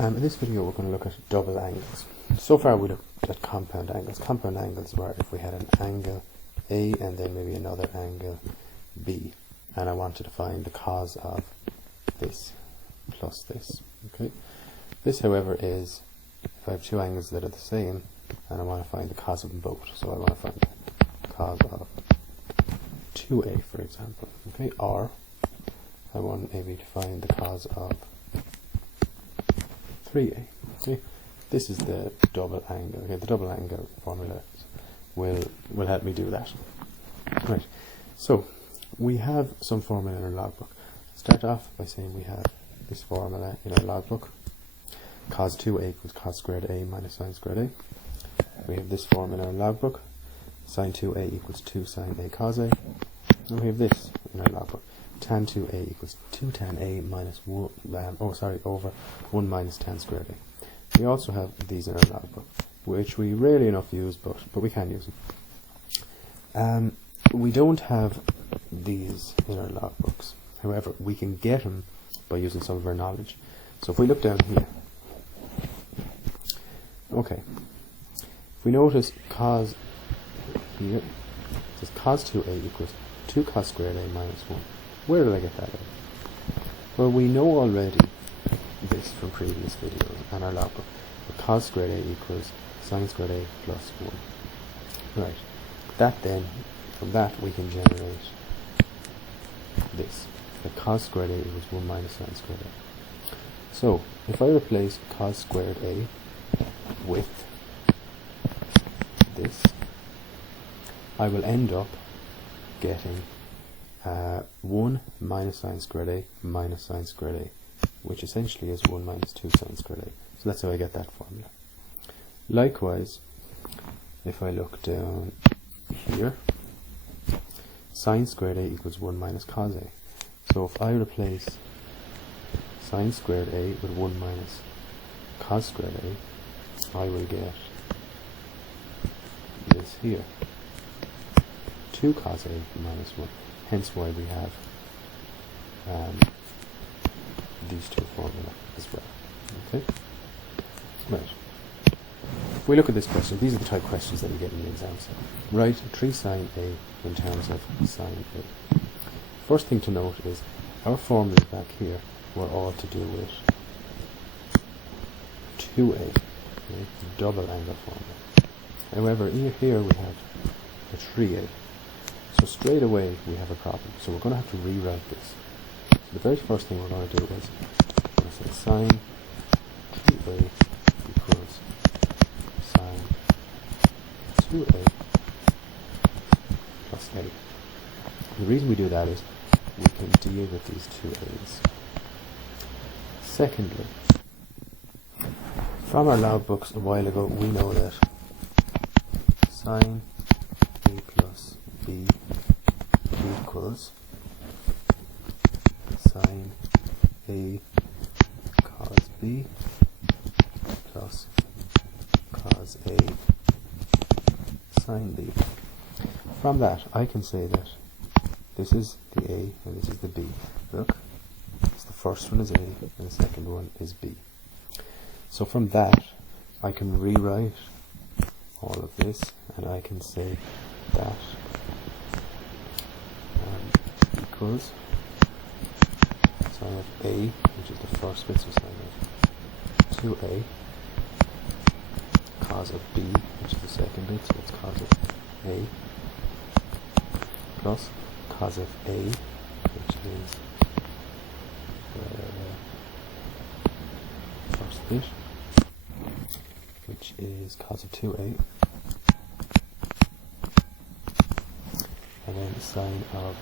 In this video we're going to look at double angles. So far we looked at compound angles. Compound angles were if we had an angle A and then maybe another angle B, and I wanted to find the cos of this plus this. Okay. This, however, is if I have two angles that are the same and I want to find the cos of them both. So I want to find the cos of 2A, for example. Okay, or I want maybe to find the cos of 3A. Okay, this is the double angle. Okay, the double angle formula will help me do that. Right. So we have some formula in our logbook. Start off by saying we have this formula in our logbook. Cos 2A equals cos squared A minus sine squared A. We have this formula in our logbook. Sine 2A equals 2 sine A cos A. And we have this in our logbook. Tan 2A equals 2 tan A minus 1, over 1 minus tan squared A. We also have these in our logbook, which we rarely enough use, but we can use them. We don't have these in our logbooks. However, we can get them by using some of our knowledge. So if we look down here, okay, if we notice cos here, it says cos 2A equals 2 cos squared A minus 1. Where did I get that out? Well, we know already this from previous videos and our logbook. The cos squared A equals sine squared A plus 1. Right. That then, from that we can generate this. The cos squared A equals 1 minus sine squared A. So, if I replace cos squared A with this, I will end up getting 1 minus sine squared A minus sine squared A, which essentially is 1 minus 2 sine squared A. So that's how I get that formula. Likewise, if I look down here, sine squared A equals 1 minus cos A. So if I replace sine squared A with 1 minus cos squared A, I will get this here, 2 cos A minus 1. Hence why we have these two formula as well. Okay? Right. If we look at this question, these are the type of questions that you get in the exams. Write 3 sine A in terms of sine A. First thing to note is our formulas back here were all to do with 2A, okay, the double angle formula. However, here we have a 3A. So straight away we have a problem. So we're going to have to rewrite this. So the very first thing we're going to do is we're going to say sine 3A equals sine 2A plus A. The reason we do that is we can deal with these two A's. Secondly, from our logbooks a while ago, we know that sine A plus B equals sine A cos B plus cos A sine B. From that, I can say that this is the A and this is the B. Look, so the first one is A and the second one is B. So from that, I can rewrite all of this and I can say that equals sine of A, which is the first bit, so sine of 2A, cos of B, which is the second bit, so it's cos of A, plus cos of A, which is the first bit, which is cos of 2A, and then sine of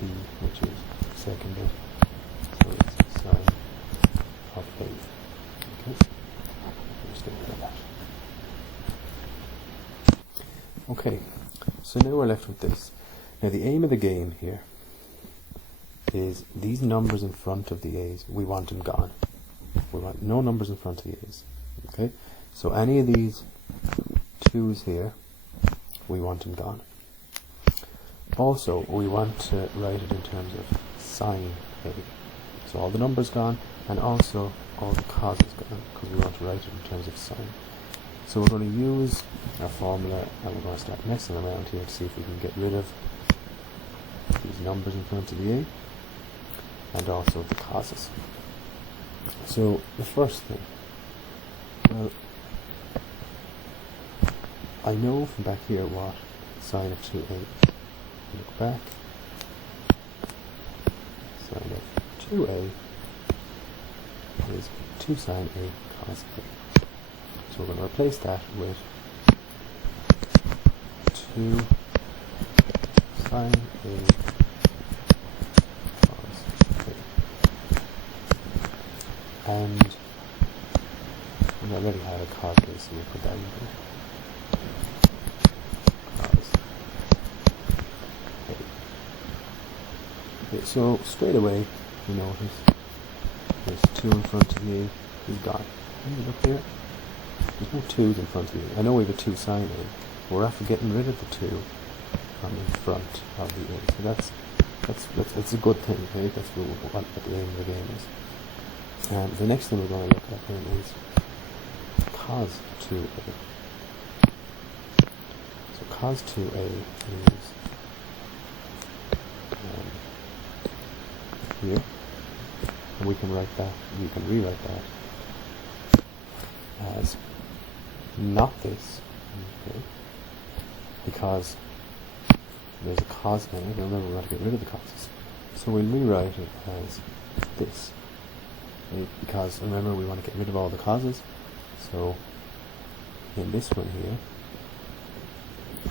B, which is the second bit, so it's sine of A. Okay, just get rid of that. Okay, so now we're left with this. Now the aim of the game here is these numbers in front of the A's, we want them gone. We want no numbers in front of the A's. Okay, so any of these 2's here, we want them gone. Also, we want to write it in terms of sine A. So all the numbers gone, and also all the causes, because we want to write it in terms of sine. So we're going to use our formula, and we're going to start messing around here to see if we can get rid of these numbers in front of the a, and also the causes. So the first thing, well, I know from back here what sine of 2a is. Look back, sine of 2a is 2 sine a cos a. So we're going to replace that with 2 sine a cos a. And we already had a cos a, so we'll put that in there. Cos a. Okay, so straight away you notice there's 2 in front of you is gone. Can you look here? There's no 2's in front of you. I know we have a 2 sine a. We're after getting rid of the 2 from in front of the a. So that's a good thing, okay? That's what the aim of the game is. And the next thing we're going to look at then is cos 2a. So cos 2a is here. And we can rewrite that as not this, okay, because there's a cos now. Remember, we want to get rid of the causes, so we'll rewrite it as this, okay, because remember we want to get rid of all the causes. So in this one here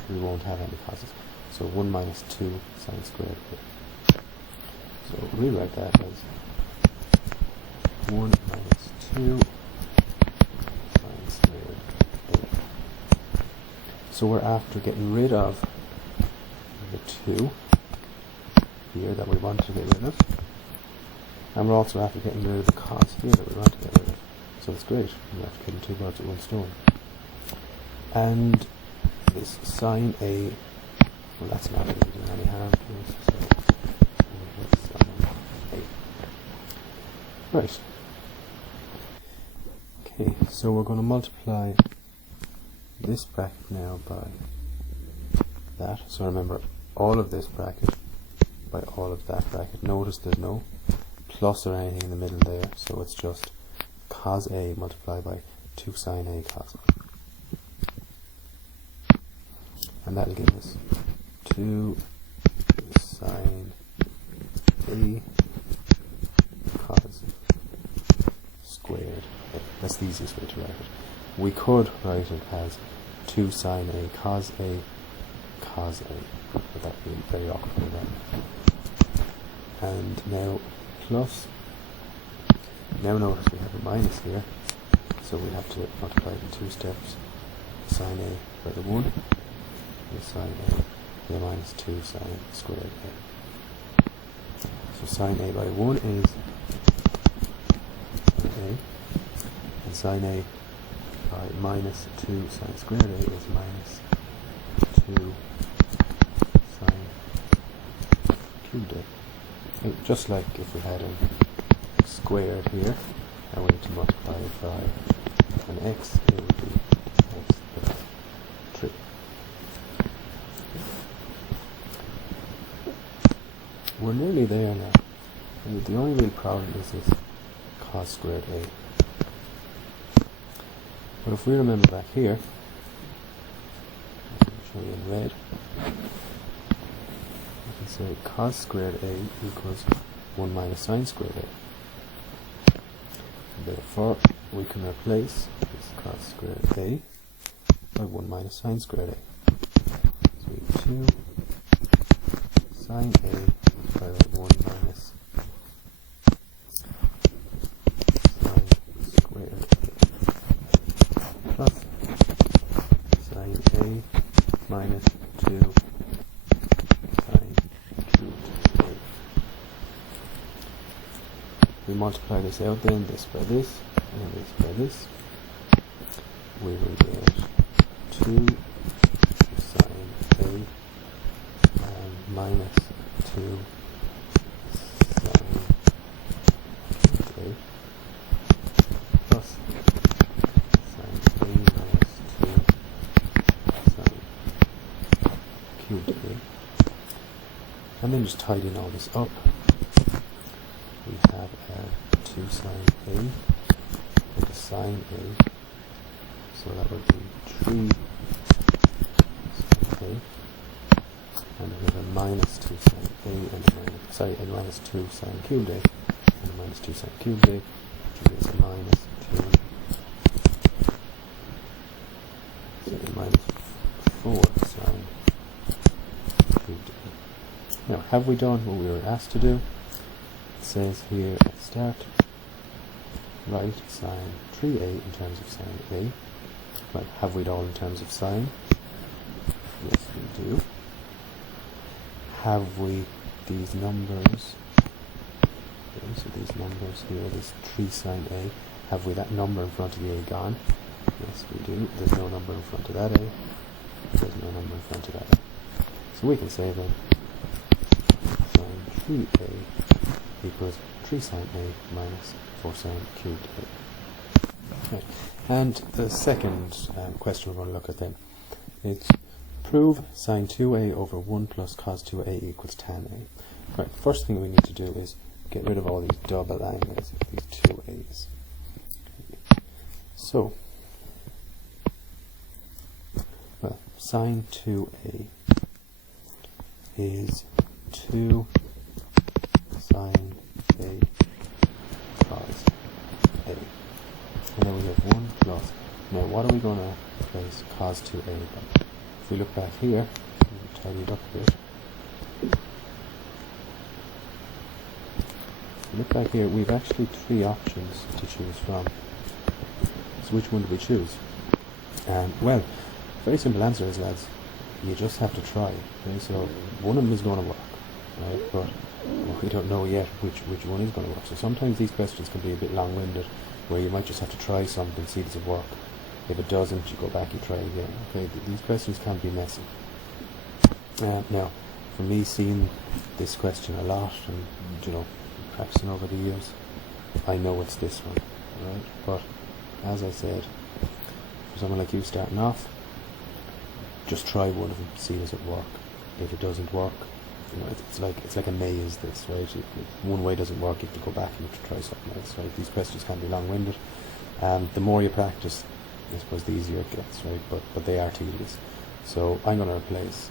we won't have any causes, so 1 minus 2 sine squared a. So rewrite that as 1 minus 2 sine squared a. So we're after getting rid of the 2 here that we want to get rid of, and we're also after getting rid of the cos here that we want to get rid of. So it's great, we're after getting 2 birds with 1 stone. And this sine a, well, that's not really doing any harm to us, so sine a. Right. Okay, so we're going to multiply this bracket now by that. So remember, all of this bracket by all of that bracket. Notice there's no plus or anything in the middle there, so it's just cos a multiplied by 2 sine a cos a. And that'll give us 2 sine a cos squared. That's the easiest way to write it. We could write it as 2 sine a cos a cos a, but that would be very awkward. And now plus, now notice we have a minus here, so we have to multiply the 2 steps, sine a by the 1, and sine a by minus 2 sine squared a. So sine a by 1 is sine a, and sine a by minus 2 sine squared a is minus 2 sine cubed a. And just like if we had a squared here, and we need to multiply it by an x, it would be x plus 3. We're nearly there now. And the only real problem is this cos squared a. But if we remember back here, I'll show you in red, we can say cos squared a equals 1 minus sine squared a. Therefore, we can replace this cos squared a by 1 minus sine squared a. So we have 2 sine a by 1 minus sine squared a plus sine a minus 2 sine cubed a. We multiply this out then, this by this, and this by this. We will get 2 sine a and minus 2 sine cubed a And then just tidying all this up, we have our 2 sine A and a sine A, so that would be 3 sine A, and we have a minus 2 sine A and a minus 2 sine cubed A and a minus 2 sine cubed A, which is a minus 4 sine cubed A. Now, have we done what we were asked to do? It says here at the start, write sine 3A in terms of sine A. Right, have we it all in terms of sine? Yes, we do. Have we these numbers? Okay, so these numbers here, this 3 sine A, have we that number in front of the A gone? Yes, we do. There's no number in front of that A. There's no number in front of that A. So we can say then sine 3A equals 3 sine A minus 4 sine cubed A. Right. And the second question we're going to look at then is prove sine 2A over 1 plus cos 2A equals tan A. Right, first thing we need to do is get rid of all these double angles, these 2A's. So, well, sine 2A is 2 sine A cos A. And then we have 1 plus. Now, what are we going to replace cos 2A by? If we look back here, we'll tidy it up a bit. If we look back here, we've actually 3 options to choose from. So which one do we choose? Well, very simple answer is, lads, you just have to try. Okay? So one of them is going to work, right? But we don't know yet which one is going to work. So sometimes these questions can be a bit long-winded, where you might just have to try something, see does it work. If it doesn't, you go back and try again. Okay, these questions can be messy. Now, for me, seeing this question a lot and practicing over the years, I know it's this one, right? But as I said, for someone like you starting off, just try one of them, see does it work. If it doesn't work, it's like a maze. This, right? If one way doesn't work, you have to go back and you have to try something else. Right? These questions can be long-winded. The more you practice, I suppose the easier it gets, right? But they are tedious. So I'm going to replace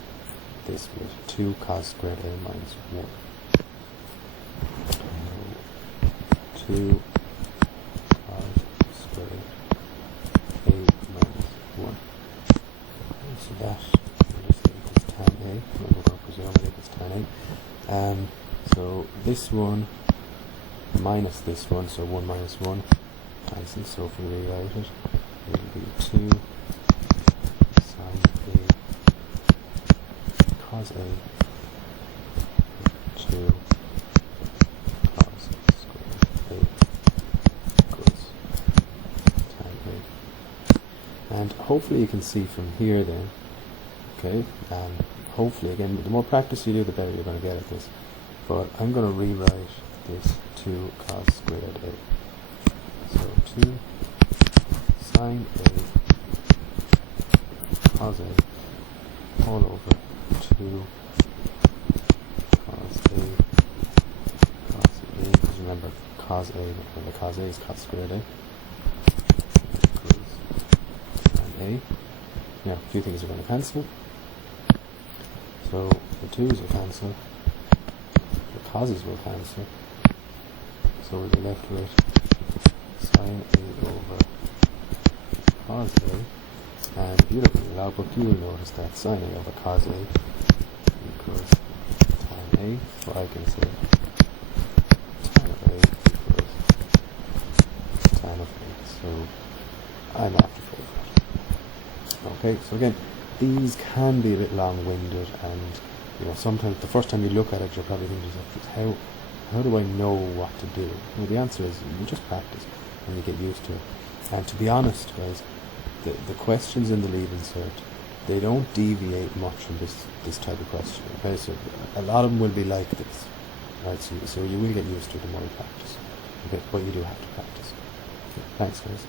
this with 2 cos squared A minus 1. 2 cos squared A minus 1. So that equals tan A. We're going to presume it equals tan A. So this one minus this one, so 1 minus 1 cancels. So if we rewrite it, it will be 2 sine A cos A 2 cos squared A equals tan A. And hopefully you can see from here then, okay, hopefully, again, the more practice you do, the better you're going to get at this. But I'm going to rewrite this 2 cos squared A. So 2 sine A cos A all over 2 cos A cos A, because remember cos A, when the cos A is cos squared A equals sine A. Now, a few things are going to cancel. So the 2's will cancel, the causes will cancel, so we'll be left with sine A over cos A, and if you look in the logbook you will notice that sine A over cos A equals tan A, so I can say tan of A equals tan of A, so I'm after favourite. Okay, so again, these can be a bit long-winded, and sometimes the first time you look at it, you're probably thinking to yourself, how do I know what to do? Well, the answer is you just practice and you get used to it. And to be honest, guys, the questions in the lead insert, they don't deviate much from this type of question. Okay, so a lot of them will be like this, right? So you will get used to it the more you practice. Okay, but you do have to practice. Okay, thanks, guys.